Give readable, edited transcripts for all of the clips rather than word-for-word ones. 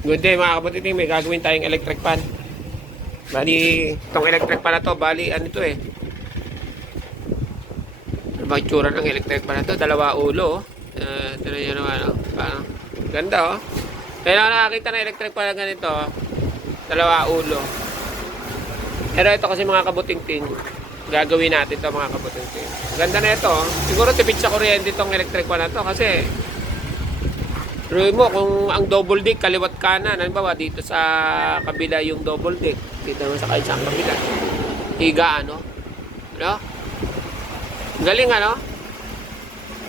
Good day mga kabutiting, may gagawin tayong electric fan. Bali, itong electric fan na to, bali ano to eh. Ano ba itsura ng electric fan na to? Dalawa ulo. Ito na yun naman. Ganda oh. Kaya na nakakita ng electric fan na ganito. Dalawa ulo. Pero ito kasi mga kabutingting, gagawin natin to mga kabutingting. Ganda na ito. Siguro tipid sa kuryente itong electric fan na to kasi pero mo, kung ang double deck, kaliwat kanan, ano ba dito sa kabila yung double deck, dito naman sa isang kabila. Higa, ano? Ano? Galing, ano?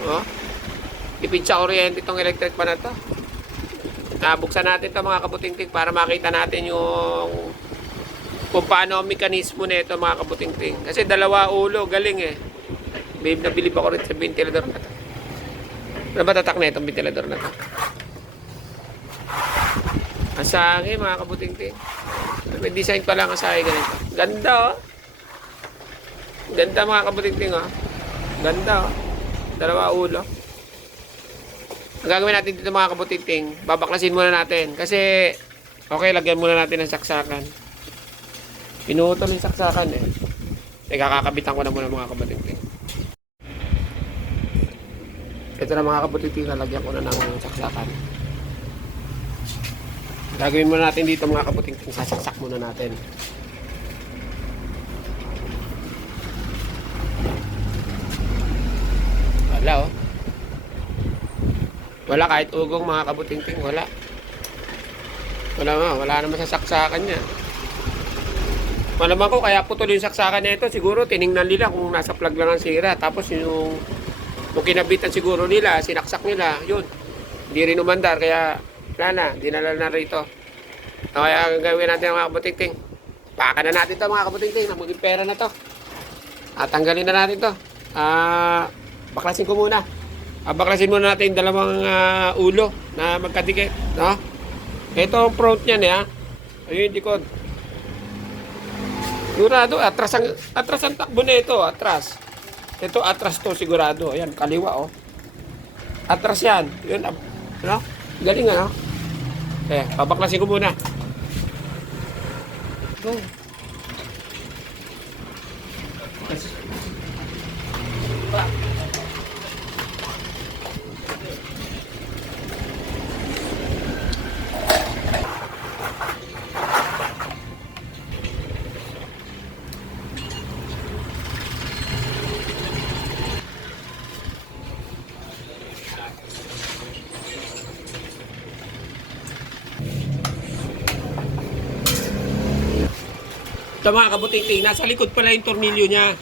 Oh. Ipid sa kuryente itong electric pa na to. Buksan natin ito mga kabutingting para makita natin yung kung paano ang mekanismo na ito mga kabutingting. Kasi dalawa ulo, galing eh. Babe, nabilib ako rin sa ventilador na to. Ano ba tatak na itong ventilador na to? Asahe mga kabutingting. May design pa lang asahe ganito. Ganda oh. Ganda mga kabutingting oh. Ganda oh. Dalawa ulo. Ang gagawin natin dito mga kabutingting, babaklasin muna natin. Kasi, okay, lagyan muna natin ng saksakan. Pinutol yung saksakan eh. Teka, kakabitan ko na muna mga kabutingting. Ito na mga kabutingting, lalagyan ko na ng saksakan. Gagawin muna natin dito mga kabutingting, sasaksak muna natin. Wala oh. Wala kahit ugong mga kabutingting, wala. Wala naman sa saksakan niya. Malaman ko kaya putol yung saksakan na ito, siguro tiningnan nila kung nasa plug lang ang sira. Tapos yung kinabitan siguro nila, sinaksak nila, yun. Hindi rin umandar, kaya wala na, dinala na rito. Kaya ang gawin natin mga kabutingting, baka na natin to mga kabutingting, namaging pera na to. At tanggalin na natin to. Baklasin ko muna. Baklasin muna natin dalawang ulo na magkadikit. No? Ito ang front niyan eh. Ayun yung likod. Sigurado, atras ang takbo na ito, atras. Ito, atras to sigurado. Ayan, kaliwa, oh. Atras yan. Yun, ano? Galing, ano? Kaya, pabaklasin ko muna. Go. Ito mga kabutingting, nasa likod pala yung tornilyo niya.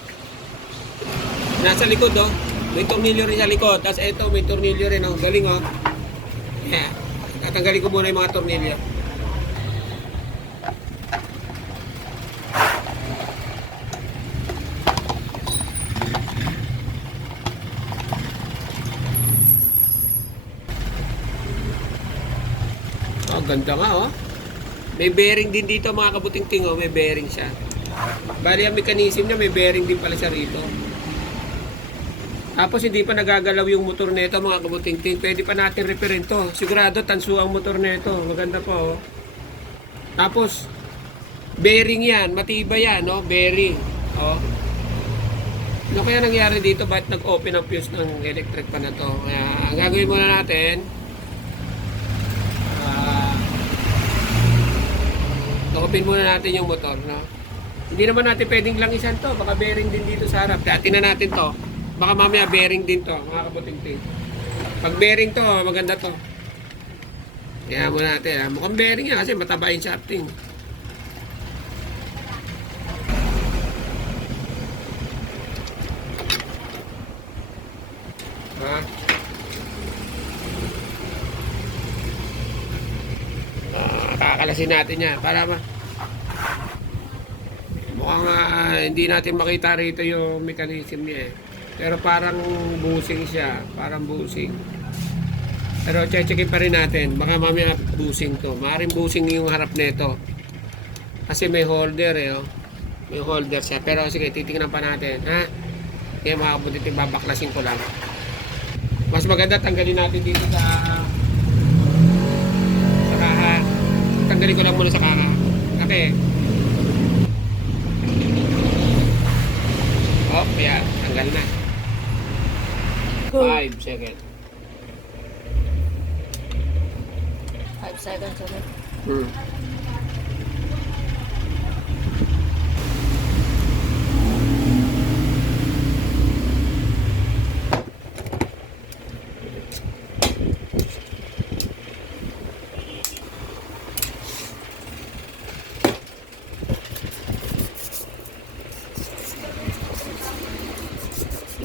Nasa likod oh. May tornilyo rin sa likod. Tapos ito may tornilyo rin oh. Galing oh. Yeah. Tatanggalin ko muna yung mga tornilyo. Oh, ganda nga oh. May bearing din dito mga kabutingting oh, may bearing siya. Bali ang mechanism niya may bearing din pala siya rito. Tapos hindi pa nagagalaw yung motor nito mga kabutingting. Pwede pa natin repair to. Sigurado tanso ang motor nito. Maganda pa oh. Tapos bearing yan, matibay yan no, bearing. Oh. Ano kaya nangyari dito? Bakit nag-open ang fuse ng electric pa na to? Kaya ang gagawin muna natin, open muna natin yung motor, no? Hindi naman natin pwedeng langisan to. Baka bearing din dito sa harap. Dati na natin to. Baka mamaya bearing din to, mga kabutingting. Pag bearing to, maganda to. Kaya muna natin, ha? Mukhang bearing yan kasi mataba yung shafting. Ha? Kakalasin natin yan para mukhang hindi natin makita rito yung mechanism niya eh. Pero parang busing siya, parang busing. Pero checkin pa rin natin, baka mamaya busing to. Maaaring busing yung harap nito. Kasi may holder eh, oh. May holder siya. Pero sige, titingnan pa natin, ha? Kaya makakabuti, babaklasin ko lang. Mas maganda tanggalin natin dito sa Tanggalin ko lang muna sa kaka. Okay. Oh, yan. Tanggal na. 5 seconds. 5 seconds ulit.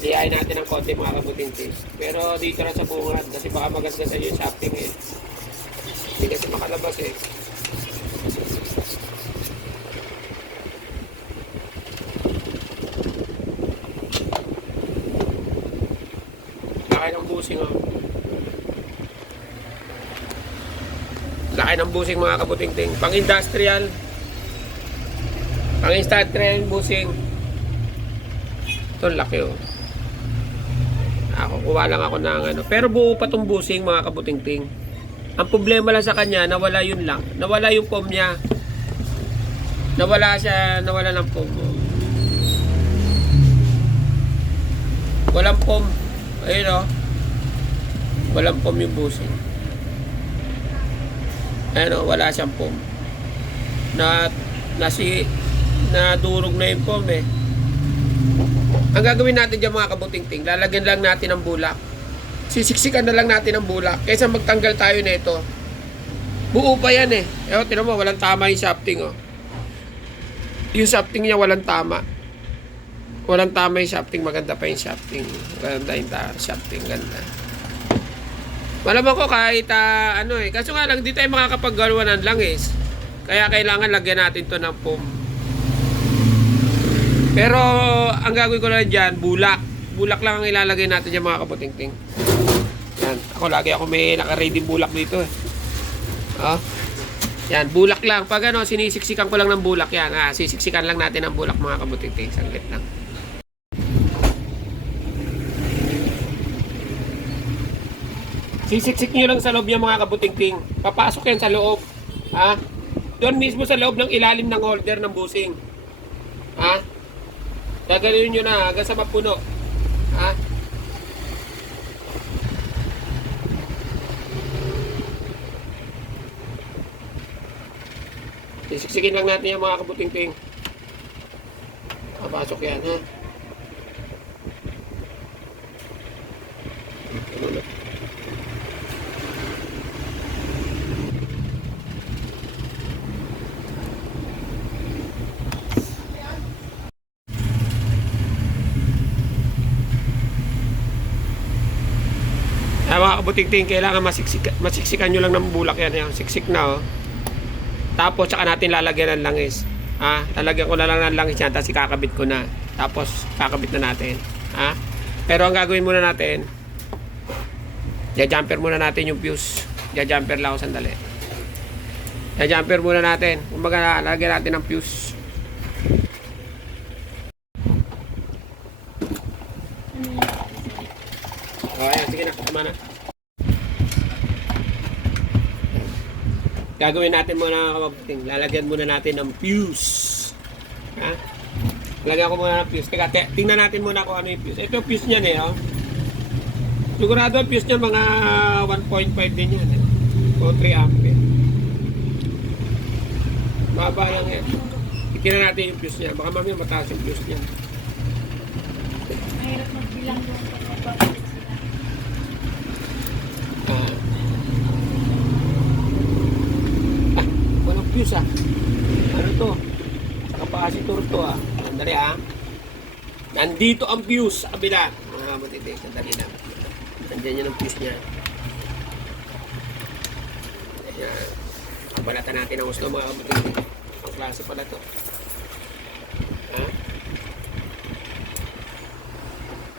Iyain natin ng konti mga kabuting-ting. Pero dito na sa bungad kasi baka magasgasan yung shafting eh. Hindi kasi makalabas eh. Laki ng busing oh. Laki ng busing mga kabuting-ting. Pang industrial. Pang industrial busing. Ito laki oh. Kukuha lang ako ng ano. Pero buo pa tong busing mga kabuting-ting. Ang problema lang sa kanya, nawala yun lang. Nawala yung foam niya. Nawala ng foam. Walang foam. Ayun o. Walang foam yung busing. Ayun o, wala siyang foam. Nadurog na yung foam eh. Ang gagawin natin dyan mga kabuting-ting, lalagyan lang natin ng bulak. Sisiksikan na lang natin ng bulak kaysa magtanggal tayo nito. Buo pa yan eh. Tinan mo, walang tama yung shafting oh. Yung shafting niya walang tama. Walang tama yung shafting, maganda pa yung shafting. Maganda yung shafting, ganda. Malamang ko kahit ano eh. Kaso nga lang, di tayo makakapaggawa ng langis. Kaya kailangan lagyan natin to ng foam. Pero ang gagawin ko na dyan, bulak. Bulak lang ang ilalagay natin dyan mga kaputing-ting. Yan. Ako may naka-ready bulak dito eh. Oh. Yan, bulak lang. Pag ano, sinisiksikan ko lang ng bulak yan. Sisiksikan lang natin ng bulak mga kaputing-ting. Saglit lang. Sisiksik nyo lang sa loob yung mga kaputing-ting. Papasok yan sa loob. Doon mismo sa loob ng ilalim ng holder ng busing. Gagawin nyo na hanggang sa mapuno. Sisiksikin lang natin yung mga kabuting-ting. Papasok yan ha. Mga kabuting-ting, kailangan masiksikan nyo lang ng bulak yan. Yung siksik na oh. Tapos saka natin lalagyan ng langis. Lalagyan ko na lang ng langis yan. Tapos ikakabit ko na. Tapos kakabit na natin. Pero ang gagawin muna natin, jumper muna natin yung fuse. Jumper lang ako sandali. Jumper muna natin. Kumbaga lalagyan natin ng fuse. Ayan, sige na, tama na. Gagawin natin muna kabuting. Lalagyan muna natin ng fuse. Lalagyan ko muna ng fuse. Teka, tingnan natin muna kung ano yung fuse. Ito yung fuse niyan eh. Sigurado yung fuse niya mga 1.5 din yan. O 3 ampere. Maba lang yan. Tingnan natin yung fuse niya. Baka mamaya mataas yung fuse niya. Mahirap magbilang doon pag walang fuse ano to sa capacitor to sandali nandito ang fuse sa kabila mga matitip, sandali lang nandiyan yan ang fuse nya ayan kabalatan natin ang gusto mga matitip ang klase pala to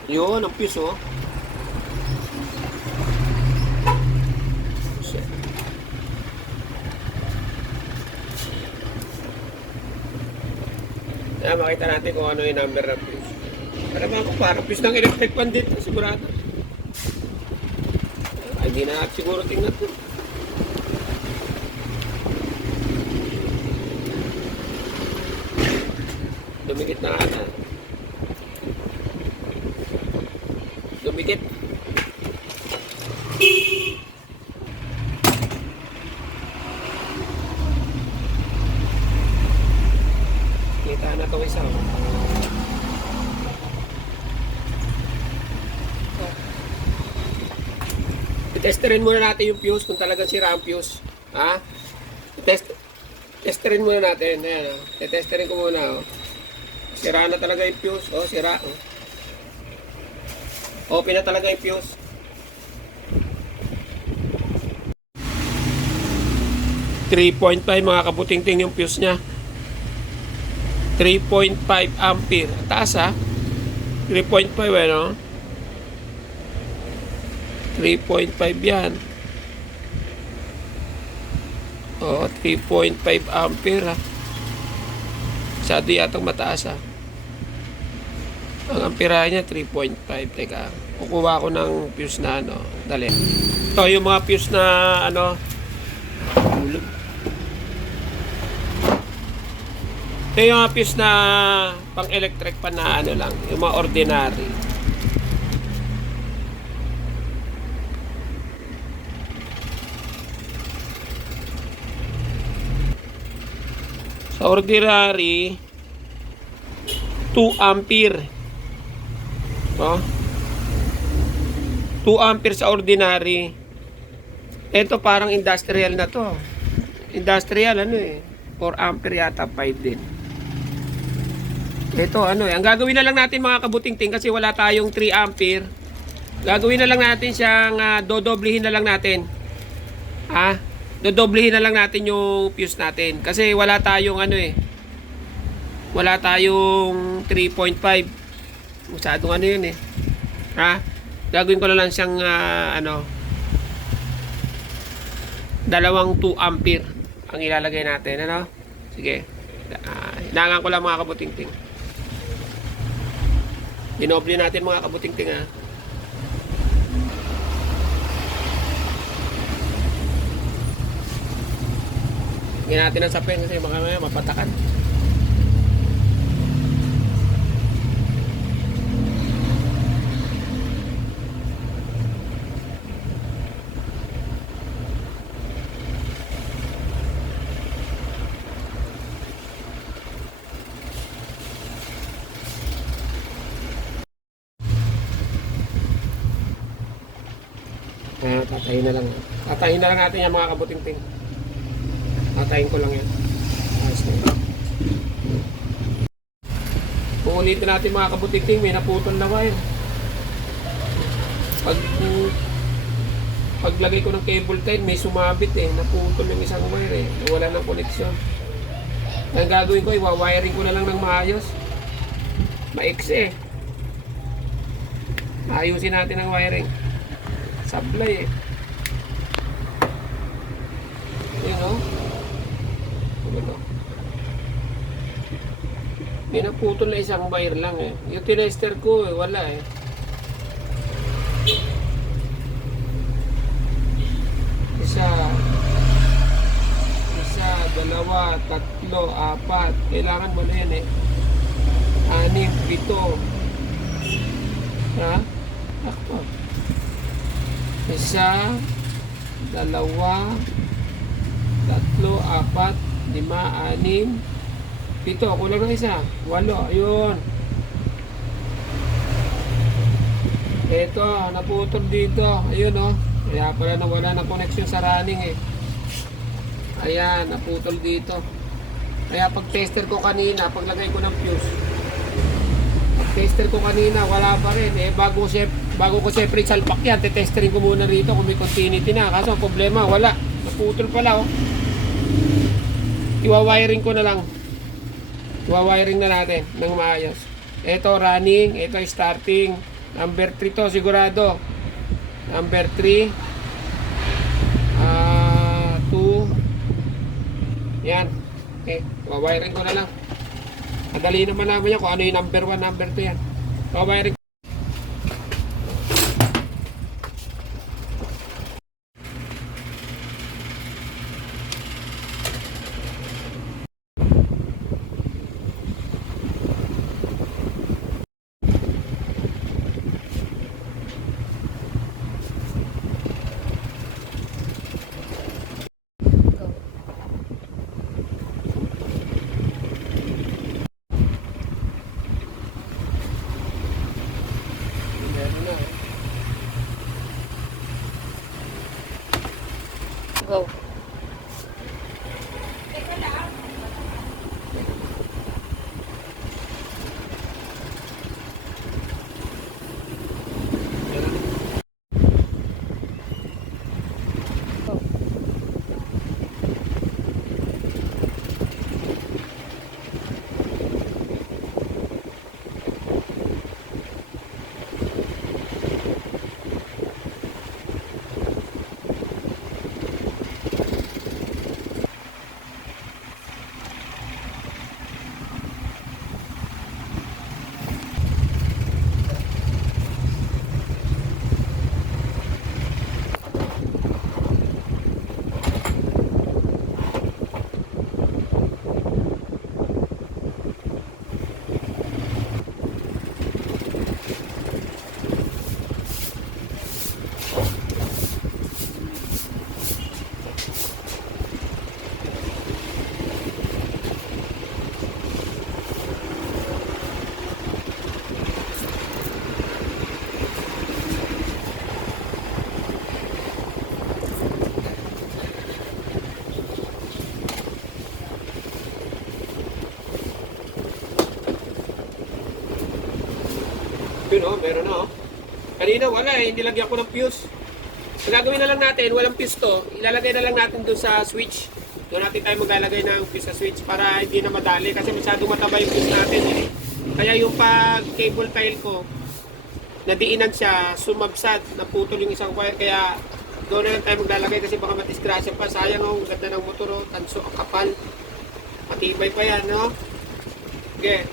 yun ang fuse makita natin kung ano yung number ng fuse. Para parang fuse ng electric fan dito, sigurado. Hindi na siguro tingnan to. Dumikit na ata. Dumikit. Kita na ito isa. Testerin muna natin yung fuse kung talagang sira ang fuse. Ha? Testerin muna natin. Ayan, oh. Testerin ko muna. Oh. Sira na talaga yung fuse. Oh, sira. Oh. Open na talaga yung fuse. .5 mga kabuting-ting yung fuse nya. 3.5 ampere. Taas ha. 3.5 ano? 3.5 yan. O, 3.5 ampere ha. Masyado yatang mataas ha. Ang amperahe niya 3.5. Teka, kukuha ko ng fuse na ano. Dali. Ito yung mga fuse na ano. Ito yung mga fuse na pang electric pa na ano lang. Yung mga ordinary. Sa ordinary 2 ampere. Oh. 2 ampere sa ordinary. Ito parang industrial na to. Industrial ano eh. 4 ampere yata 5 din. Ito ano eh. Ang gagawin na lang natin mga kabuting-ting kasi wala tayong 3 ampere. Gagawin na lang natin siyang dodoblihin na lang natin. Ha? Dodoblihin na lang natin yung fuse natin. Kasi wala tayong ano eh. Wala tayong 3.5. Masyadong ano yun eh. Ha? Gagawin ko na lang siyang ano. 2 ampere ang ilalagay natin. Ano? Sige. Hinangan ko lang mga kabuting-ting. Dinoble natin mga kabuting-ting ha. Hindi natin ang sapin kasi baka may mapatakan. Tatayin na lang. Tatayin na lang natin yan mga kabuting-ting. Tatayin ko lang yan. Ayos na yan. Uulitin natin mga kabuting-ting. May naputol na wire. Paglagay ko ng cable tie, may sumabit eh. Naputol yung isang wire eh. Wala ng koneksyon. Ang gagawin ko, iwawiring ko na lang ng maayos. Maiksi eh. Ayusin natin ang wiring. Sablay eh. Yun o. May naputol na isang wire lang eh. Yung tinester ko eh, wala eh. Isa, 2, 3, 4. Kailangan mo na yan eh. 6, 7. Ha? Ako. 1, 2, 3, 4, 5, 6, 7. Kulang na isa. 8. Ayun. Ito, naputol dito. Ayun oh. Kaya pala nawala ng connection sa running eh. Ayan, naputol dito. Kaya pag tester ko kanina, paglagay ko ng fuse. Pag tester ko kanina, wala pa rin eh. Bago ko separate salpak yan, tetesterin ko muna rito kung may continuity na. Kaso ang problema, wala. Naputol pala oh. Iwawiring ko na lang. Iwawiring na natin ng maayos. Ito running, ito starting. Number 3 to sigurado. Number 3. 2. Yan. Okay, iwawiring ko na lang. Madali naman namin yan kung ano yung number 1, number 2 yan. Iwawiring. Go. Go. Yun oh, meron na oh. Kanina wala eh, hindi lagyan ko ng fuse. Ang gagawin na lang natin, walang fuse to, ilalagay na lang natin doon sa switch. Doon natin tayo maglalagay ng fuse sa switch para hindi na madali kasi masyadong mataba yung fuse natin eh. Kaya yung pag cable tile ko, nadiinan siya, sumabsad, naputol yung isang wire. Kaya doon na lang tayo maglalagay kasi baka matisgrasya pa. Sayang oh, ang ganda ng motor oh, tanso, ang kapal. Matibay pa yan no. Okay.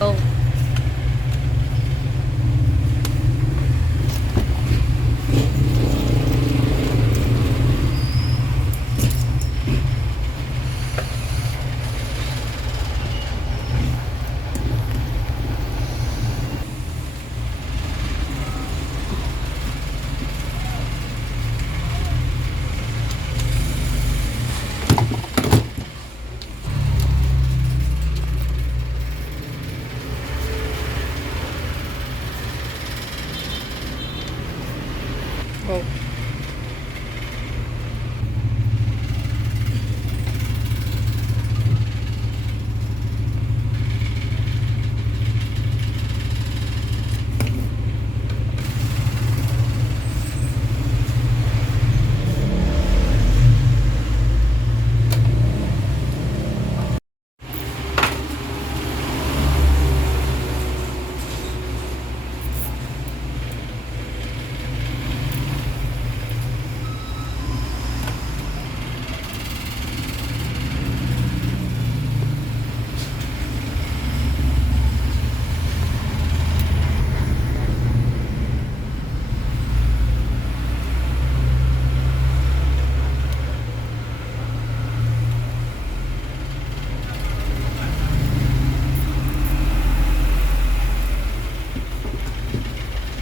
Go. Go.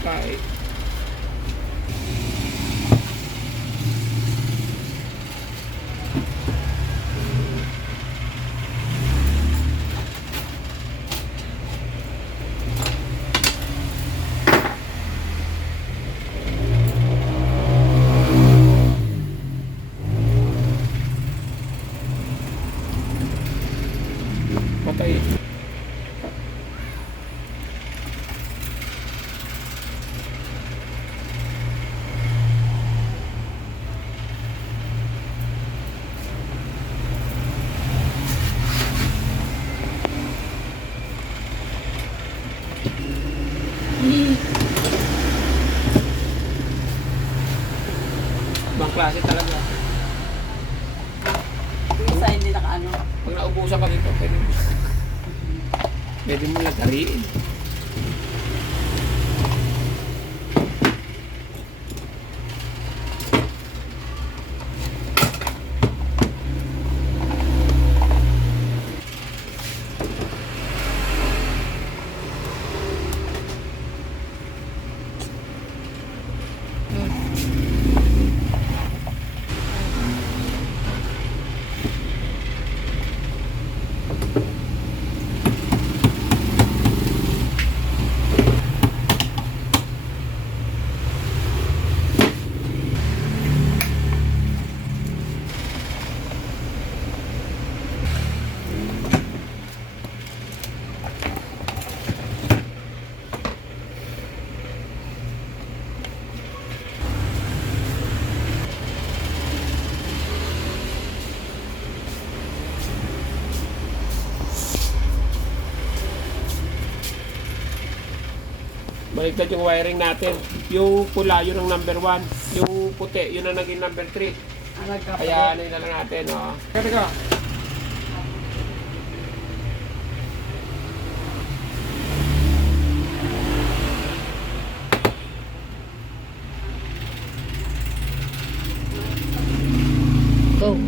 Bye. Patay. klase talaga. Yung isa hindi nakaano. Pag naubusan ka dito, pwede mo lagariin. Baliktad yung wiring natin. Yung pula, yun ang number 1. Yung puti, yun ang naging number 3. Kaya ano yun na lang natin, no? Teka, teka. Go.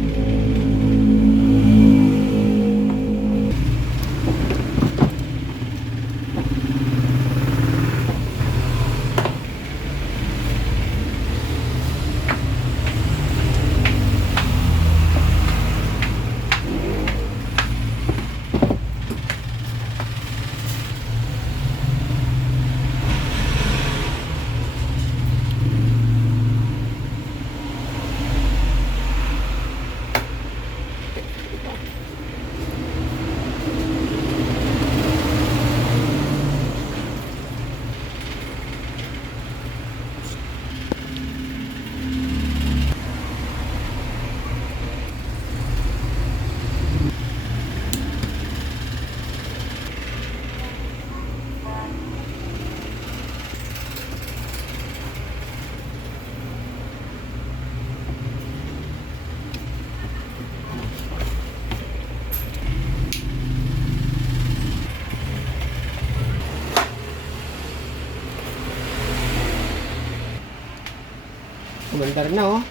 Kumandar na, oh.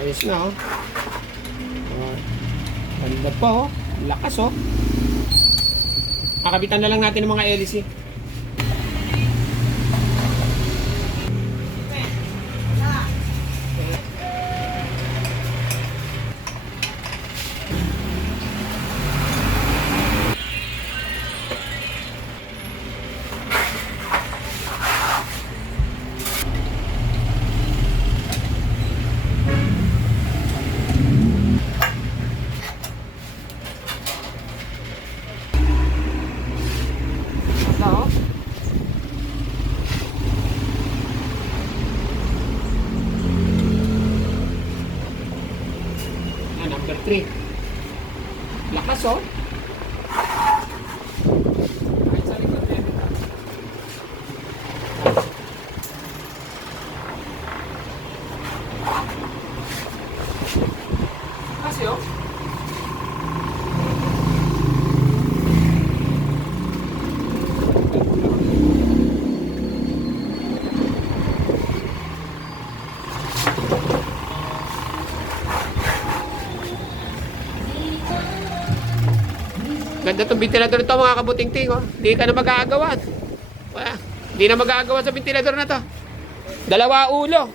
Ayos na, oh. Oh. Ganda pa, oh. Lakas, oh. Kakabitan na lang natin ng mga LC. Oh. Number 3. Lakas, oh. Ay, sa likod din. Kasi, oh. Ganda itong ventilador ito mga kabuting-ting, oh. Hindi ka na magagawa. Wala. Hindi na magagawa sa ventilador na to. 2 ulo.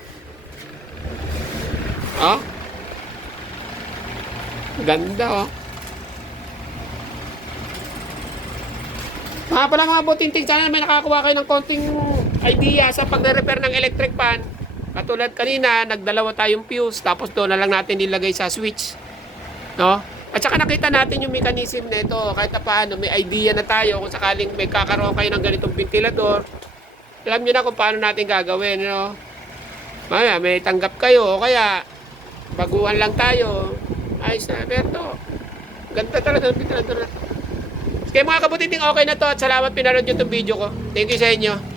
Oh. Ganda, oh. Mga pala mga buting-ting, sana may nakakuha kayo ng konting idea sa pagre-repair ng electric fan. Katulad kanina, nagdalawa tayong fuse, tapos doon na lang natin nilagay sa switch. No? At saka nakita natin yung mechanism nito, kahit na paano, may idea na tayo kung sakaling may kakaroon kayo ng ganitong ventilador. Alam nyo na kung paano natin gagawin, no? Mamaya, may tanggap kayo, o kaya baguhan lang tayo. Ayos na, pero ganda talaga ng ventilador na. Kaya mga kabutiting, okay na to at salamat pinanood nyo itong video ko. Thank you sa inyo.